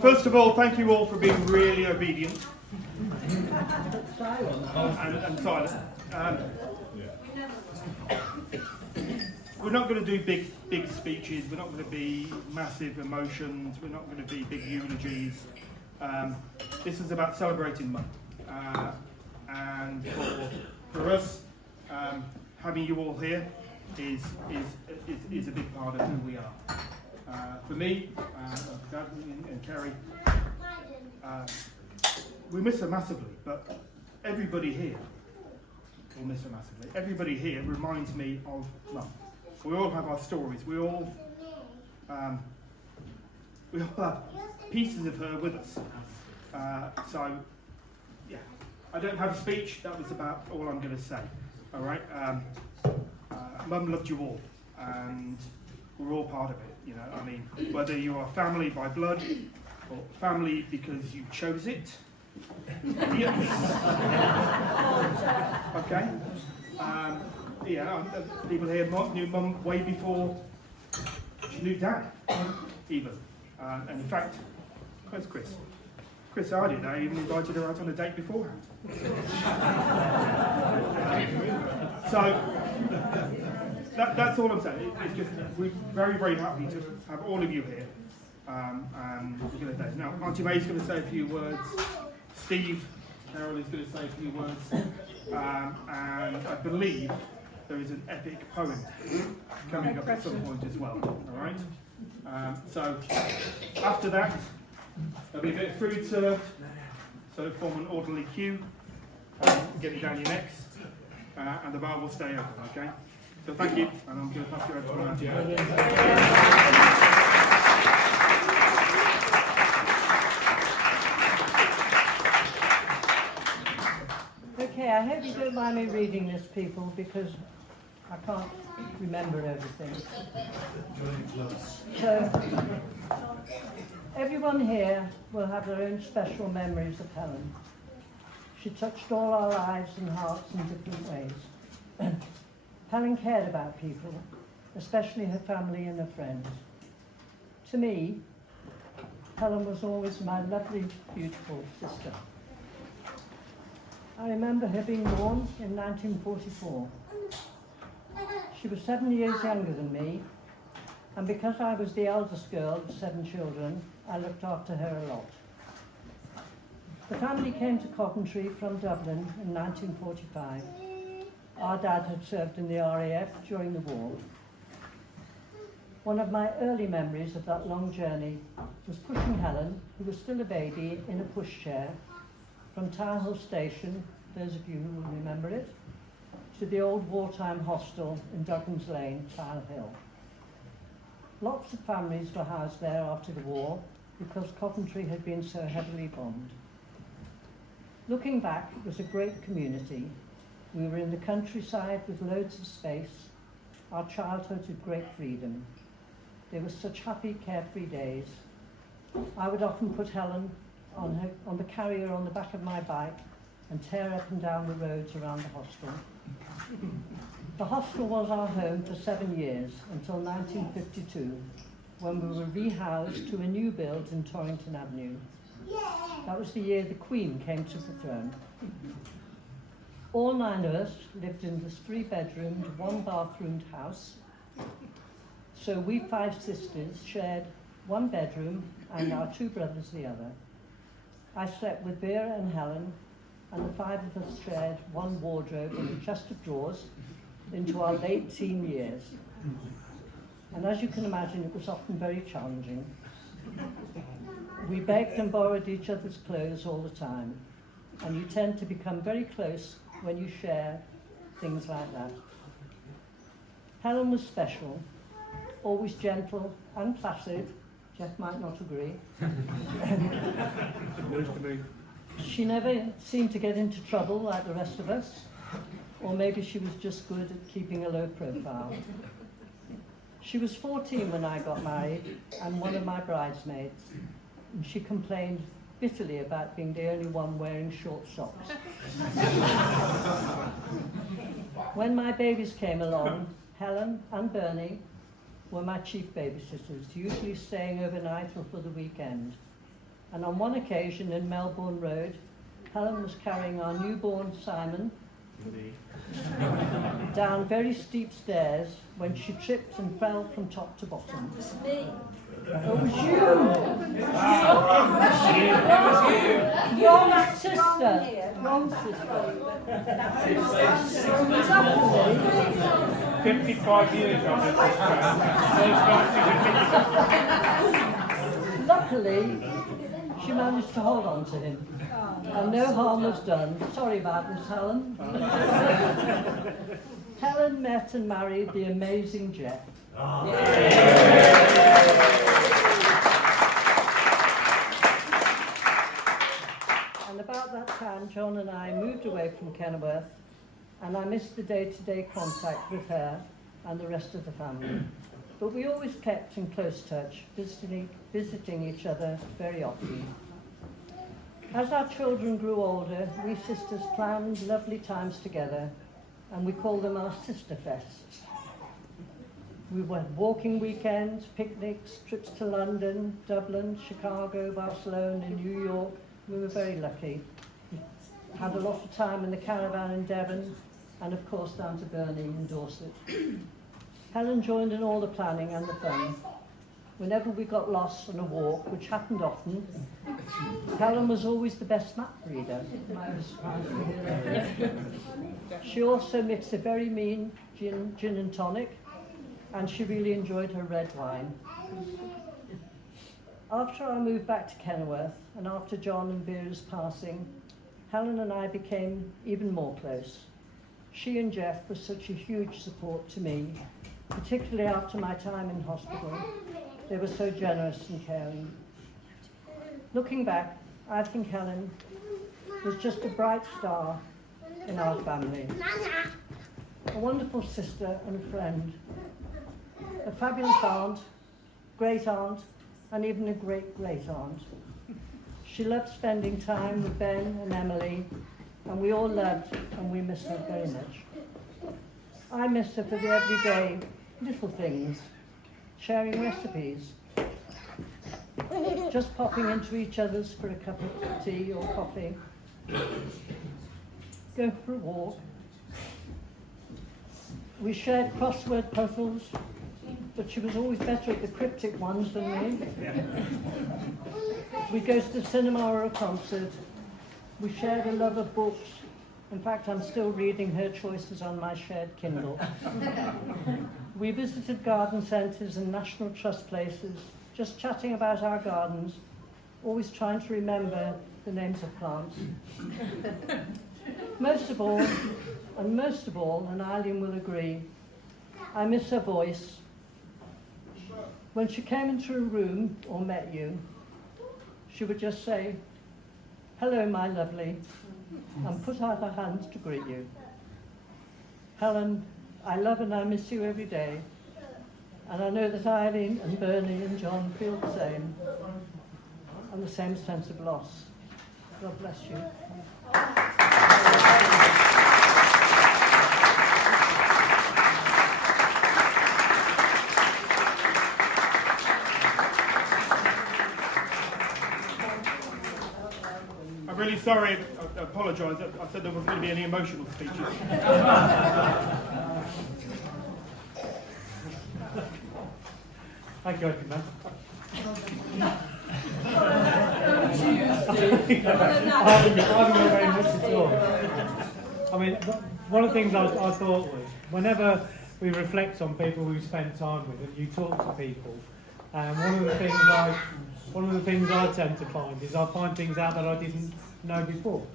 First of all, thank you all for being really obedient and silent. We're not going to do big speeches. We're not going to be massive emotions. We're not going to be big eulogies. This is about celebrating Mum, and for us, having you all here is a big part of who we are. For me, Dad and Kerry, we miss her massively, but everybody here will miss her massively. Everybody here reminds me of Mum. We all have our stories. We all have pieces of her with us. So, yeah, I don't have a speech. That was about all I'm going to say. All right. Mum loved you all, and we're all part of it. You know, I mean, whether you are family by blood or family because you chose it. Okay. People here knew Mum way before she knew Dad, even. And in fact, where's Chris? Chris Hardy, I even invited her out on a date beforehand. So, that's all I'm saying. It's just, we're very, very happy to have all of you here. And we're going to say, now, Auntie May's going to say a few words. Steve, Carol is going to say a few words. And I believe there is an epic poem coming up at some point as well. All right? So, after that, there'll be a bit of food served. So, form an orderly queue. Get it down your necks. And the bar will stay open, okay? So thank you, and I'm going to pass you over to Auntie. Okay, I hope you don't mind me reading this, people, because I can't remember everything. So, everyone here will have their own special memories of Helen. She touched all our lives and hearts in different ways. Helen cared about people, especially her family and her friends. To me, Helen was always my lovely, beautiful sister. I remember her being born in 1944. She was 7 years younger than me, and because I was the eldest girl of 7 children, I looked after her a lot. The family came to Coventry from Dublin in 1945. Our dad had served in the RAF during the war. One of my early memories of that long journey was pushing Helen, who was still a baby, in a pushchair from Tower Hill Station, those of you who will remember it, to the old wartime hostel in Duggan's Lane, Tower Hill. Lots of families were housed there after the war because Coventry had been so heavily bombed. Looking back, it was a great community. We were in the countryside with loads of space, our childhood with great freedom. They were such happy, carefree days. I would often put Helen on the carrier on the back of my bike and tear up and down the roads around the hostel. The hostel was our home for 7 years, until 1952, when we were rehoused to a new build in Torrington Avenue. That was the year the Queen came to the throne. All 9 of us lived in this 3-bedroomed, 1-bathroomed house. So we 5 sisters shared 1 bedroom and our 2 brothers the other. I slept with Vera and Helen, and the 5 of us shared 1 wardrobe and a chest of drawers into our late teen years. And as you can imagine, it was often very challenging. We begged and borrowed each other's clothes all the time, and you tend to become very close when you share things like that. Helen was special, always gentle and placid. Jeff might not agree. She never seemed to get into trouble like the rest of us, or maybe she was just good at keeping a low profile. She was 14 when I got married and one of my bridesmaids, and she complained bitterly about being the only one wearing short socks. When my babies came along, Helen and Bernie, were my chief babysitters, usually staying overnight or for the weekend. And on one occasion in Melbourne Road, Helen was carrying our newborn Simon down very steep stairs when she tripped and fell from top to bottom. It's me. It was you! Wrong sister! Wrong sister. 55 years of it. Luckily, she managed to hold on to him. And no harm was done. Sorry about this, Helen. Helen met and married the amazing Jeff. And about that time, John and I moved away from Kenilworth, and I missed the day-to-day contact with her and the rest of the family. But we always kept in close touch, visiting each other very often. As our children grew older, we sisters planned lovely times together, and we called them our sister fests. We went walking weekends, picnics, trips to London, Dublin, Chicago, Barcelona, New York. We were very lucky. We had a lot of time in the caravan in Devon, and of course down to Burnley in Dorset. Helen joined in all the planning and the fun. Whenever we got lost on a walk, which happened often, Helen was always the best map reader. I was surprised to hear that. She also mixed a very mean gin and tonic, and she really enjoyed her red wine. After I moved back to Kenilworth, and after John and Vera's passing, Helen and I became even more close. She and Jeff were such a huge support to me, particularly after my time in hospital. They were so generous and caring. Looking back, I think Helen was just a bright star in our family. A wonderful sister and a friend. A fabulous aunt, great aunt, and even a great-great aunt. She loved spending time with Ben and Emily, and we all loved and we miss her very much. I miss her for the everyday little things, sharing recipes, just popping into each other's for a cup of tea or coffee, going for a walk. We shared crossword puzzles, but she was always better at the cryptic ones than me. We'd go to the cinema or a concert. We shared a love of books. In fact, I'm still reading her choices on my shared Kindle. We visited garden centres and National Trust places, just chatting about our gardens, always trying to remember the names of plants. Most of all, and Eileen will agree, I miss her voice. When she came into a room or met you, she would just say, "Hello, my lovely," and put out her hands to greet you. Helen, I love and I miss you every day, and I know that Eileen and Bernie and John feel the same, and the same sense of loss. God bless you. I'm really sorry, I apologise, I said there wasn't going to be any emotional speeches. Thank you, man. I haven't got very much at all. I mean, one of the things I thought was, whenever we reflect on people we spend time with and you talk to people, one of the things I tend to find is I find things out that I didn't know before,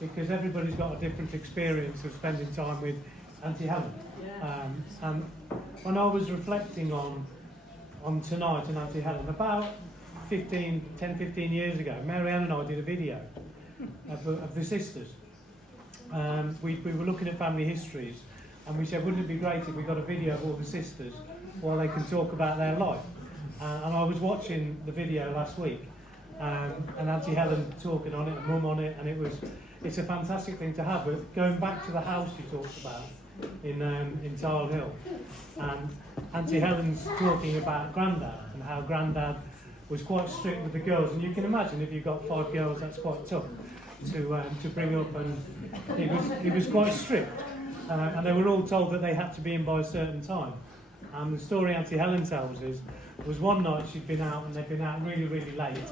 because everybody's got a different experience of spending time with Auntie Helen. And when I was reflecting on tonight and Auntie Helen, about 10, 15 years ago, Mary Ann and I did a video of the sisters. We were looking at family histories, and we said, wouldn't it be great if we got a video of all the sisters while they can talk about their life? And I was watching the video last week, and Auntie Helen talking on it, and Mum on it, and it's a fantastic thing to have. But going back to the house you talked about, in Tile Hill, and Auntie Helen's talking about Grandad and how Grandad was quite strict with the girls, and you can imagine if you've got 5 girls, that's quite tough to bring up, and he was quite strict, and they were all told that they had to be in by a certain time. And the story Auntie Helen tells us was one night she'd been out, and they'd been out really, really late,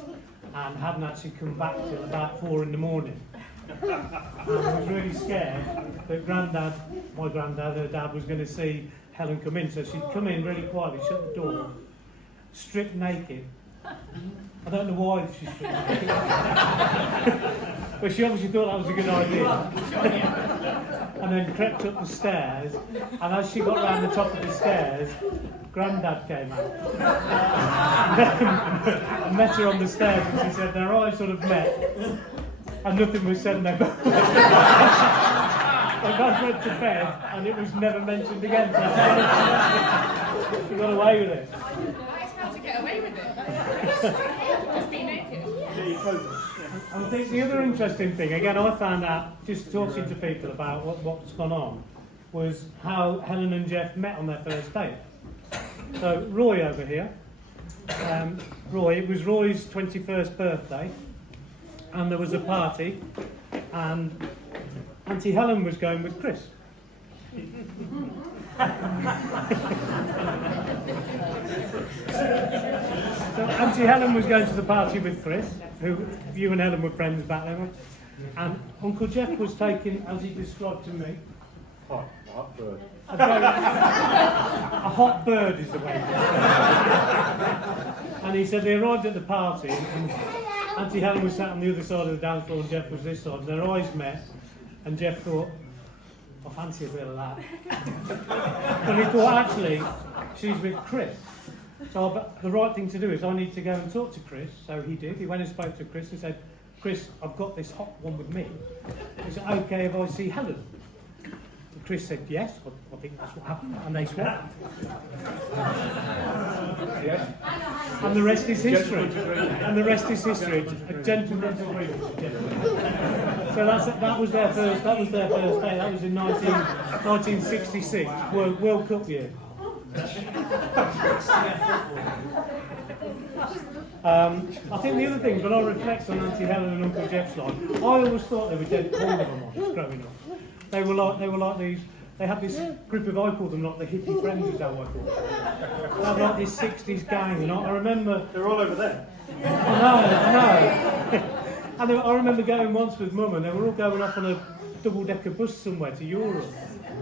and hadn't actually come back till about 4 in the morning. And I was really scared that Grandad, my Grandad, her dad, was going to see Helen come in. So she'd come in really quietly, shut the door, stripped naked. I don't know why she stripped naked. But she obviously thought that was a good idea. And then crept up the stairs, and as she got round the top of the stairs, Grandad came out. And met her on the stairs, and she said their eyes sort of met. And nothing was said, and they both went to bed, and it was never mentioned again. She got away with it. That's how to get away with it. Just be naked. And I think the other interesting thing, again, I found out just talking to people about what's gone on, was how Helen and Jeff met on their first date. So Roy over here, it was Roy's 21st birthday. And there was a party, and Auntie Helen was going with Chris. So Auntie Helen was going to the party with Chris, who you and Helen were friends back then, and Uncle Jeff was taking, as he described to me, Hot bird. a hot bird is the way. And he said they arrived at the party, and Auntie Helen was sat on the other side of the dance floor and Jeff was this side, and their eyes met, and Jeff thought, I fancy a bit of that. And he thought, actually, she's with Chris. So the right thing to do is I need to go and talk to Chris. So he did. He went and spoke to Chris and said, Chris, I've got this hot one with me. Is it okay if I see Helen? And Chris said, yes, I think that's what happened. And they swapped. Yes. And the rest is history. And the rest is history. A gentleman's agreement. So that was their first day. That was in 1966, World Cup year. I think the other thing, when I reflect on Auntie Helen and Uncle Jeff's life, I always thought they were dead cool of them growing up. They were like these. They had this group of, I call them like the hippie friends, is how I call them. They had like this 60s gang, and I remember. They're all over there. I know. And I remember going once with Mum, and they were all going off on a double-decker bus somewhere to Europe,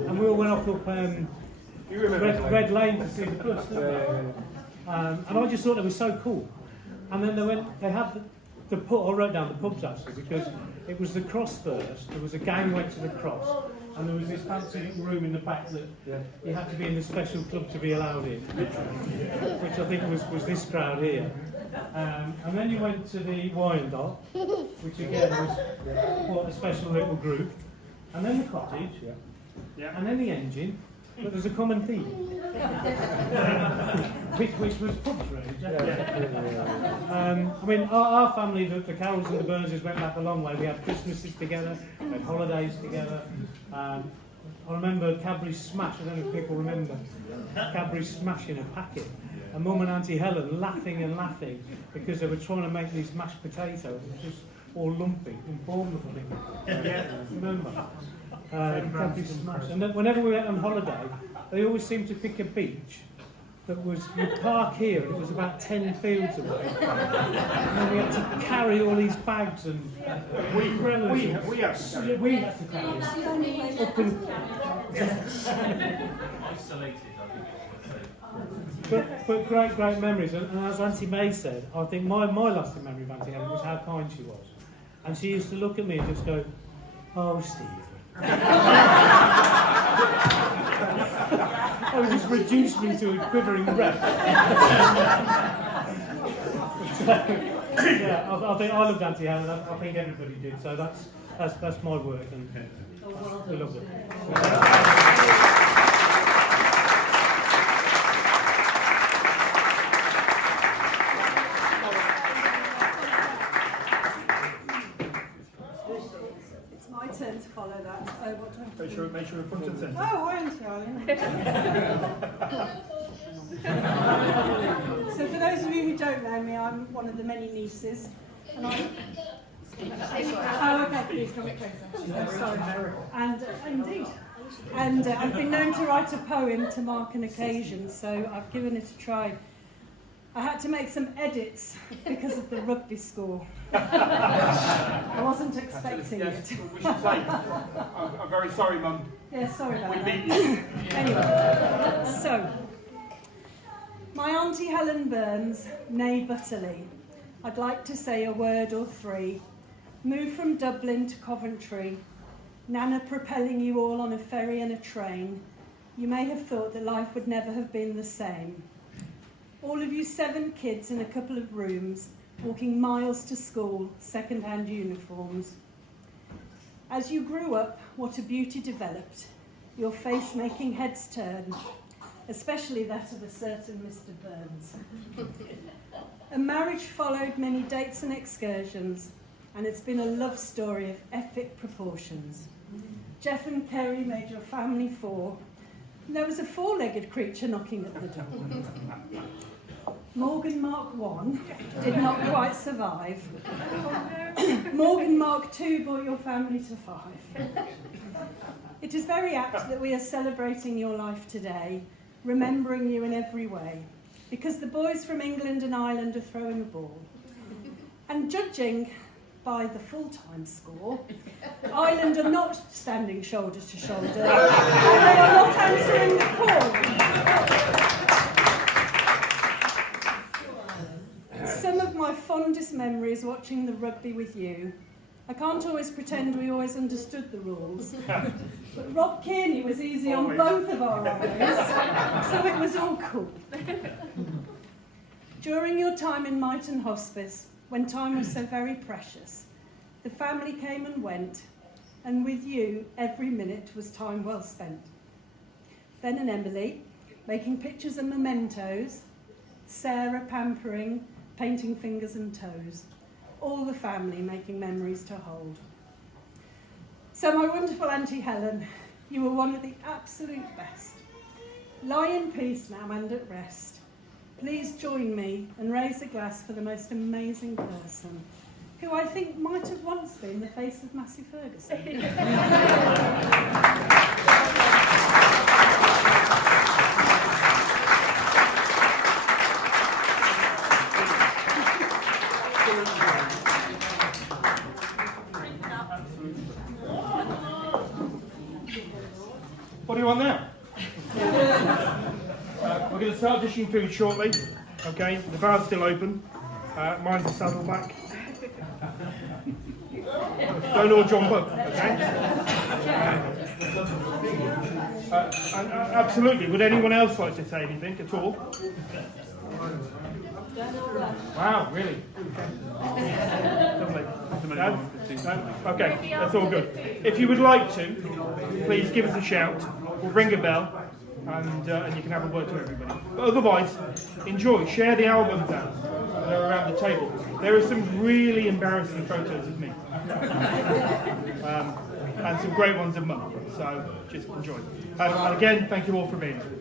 and we all went off up Red Lane to see the bus, didn't we? And I just thought they were so cool. And then they had the pub, I wrote down the pubs actually, because it was the Cross first. There was a gang went to the Cross, and there was this fancy little room in the back that you had to be in the special club to be allowed in, which I think was this crowd here. And then you went to the Wyandotte, which again was quite a special little group, and then the Cottage, and then the Engine. But there's a common theme, which was pubs, really. I mean, our family, the Carrolls and the Burnses, went back a long way. We had Christmases together, we had holidays together. I remember Cadbury Smash, I don't know if people remember, Cadbury Smash in a packet. And Mum and Auntie Helen laughing and laughing because they were trying to make these mashed potatoes, just all lumpy, informable. Remember? Cadbury Smash. And then whenever we went on holiday, they always seemed to pick a beach that was, you'd park here and it was about 10 fields away. And then we had to carry all these bags and umbrellas. We had to carry it. Up and but great memories. And as Auntie May said, I think my lasting memory of Auntie Helen was how kind she was. And she used to look at me and just go, oh, Steve. Oh, it just reduced me to a quivering breath. Yeah, I think I loved Auntie Helen. I think everybody did. So that's my work, and we loved it. It's my turn to follow that. So what do I have to do? make sure we're front and centre. Oh, hi, Auntie Helen. So for those of you who don't know me, I'm one of the many nieces. And I'm... Oh, okay, please come closer. Sorry. And indeed. And I've been known to write a poem to mark an occasion, so I've given it a try. I had to make some edits because of the rugby score. I wasn't expecting it. We should say, I'm very sorry, Mum. Yeah, sorry about We that. beat you. Anyway, so, my Auntie Helen Burns, née Butterley, I'd like to say a word or three. Moved from Dublin to Coventry, Nana propelling you all on a ferry and a train, you may have thought that life would never have been the same. All of you 7 kids in a couple of rooms, walking miles to school, second-hand uniforms. As you grew up, what a beauty developed, your face making heads turn, especially that of a certain Mr. Burns. A marriage followed many dates and excursions, and it's been a love story of epic proportions. Jeff and Kerry made your family 4. And there was a 4-legged creature knocking at the door. Morgan Mark I did not quite survive. Morgan Mark II brought your family to 5. It is very apt that we are celebrating your life today, remembering you in every way, because the boys from England and Ireland are throwing a ball. And judging by the full-time score, Ireland are not standing shoulder to shoulder, and they are not answering the call. Some of my fondest memories watching the rugby with you. I can't always pretend we always understood the rules, but Rob Kearney was easy on both of our eyes, so it was all cool. During your time in Myton Hospice, when time was so very precious, the family came and went, and with you, every minute was time well spent. Ben and Emily, making pictures and mementos, Sarah pampering, painting fingers and toes, all the family making memories to hold. So my wonderful Auntie Helen, you were one of the absolute best. Lie in peace now and at rest. Please join me and raise a glass for the most amazing person, who I think might have once been the face of Massey Ferguson. What do you want now? We're going to start dishing food shortly. Okay, the bar's still open. Mine's a saddleback. Don't all jump up, okay? And, absolutely. Would anyone else like to say anything at all? Wow, really? Lovely. No? No? Okay, that's all good. If you would like to, please give us a shout. We'll ring a bell, and you can have a word to everybody. But otherwise, enjoy. Share the albums out that are around the table. There are some really embarrassing photos of me. And some great ones of Mum. So just enjoy. And again, thank you all for being here.